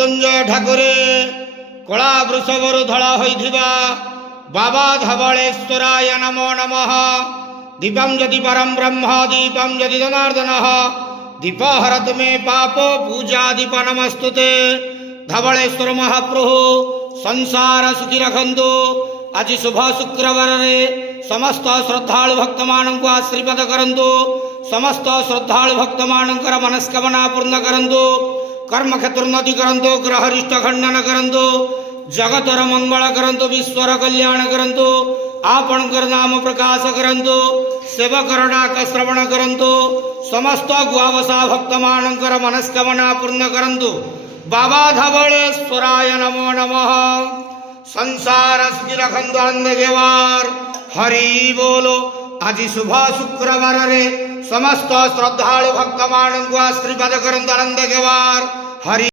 मृत्युंजय ठाकुरे कला वृषभरु धड़ा होइथिबा बाबा धवलेश्वराय नमो नमः। दीपं यदि परम ब्रह्म दीपं यदि जनार्दन दीप हरत मे पाप पूजा दीप नमस्तुते। धवलेश्वर महाप्रभु संसार सुखी रखंतु। आज शुभ शुक्रवार रे समस्त श्रद्धालु भक्त मानक आशीर्वाद करंतु। समस्त श्रद्धालु भक्त मानकर मनस्कामना पूर्ण करंतु। कर्म क्षेत्र उन्नति करंतु। ग्रहरिष्ट खंडन करंतु। जगतर मंगल करंतु। विश्वर कल्याण करंतु। आपणकर नाम प्रकाश करंतु। सेवकर डाक श्रवण करंतु। समस्त गुआवसा भक्त मानकर मनस्कामना पूर्ण करंतु। बाबा धवलेश्वराय नमो नमः। संसार सुखी रखंतु आनंद गेवार हरि बोलो। आज शुभ शुक्रवार रे समस्त श्रद्धालु भक्त मानक आशीर्वाद करंतु आनंद गेवार हरि।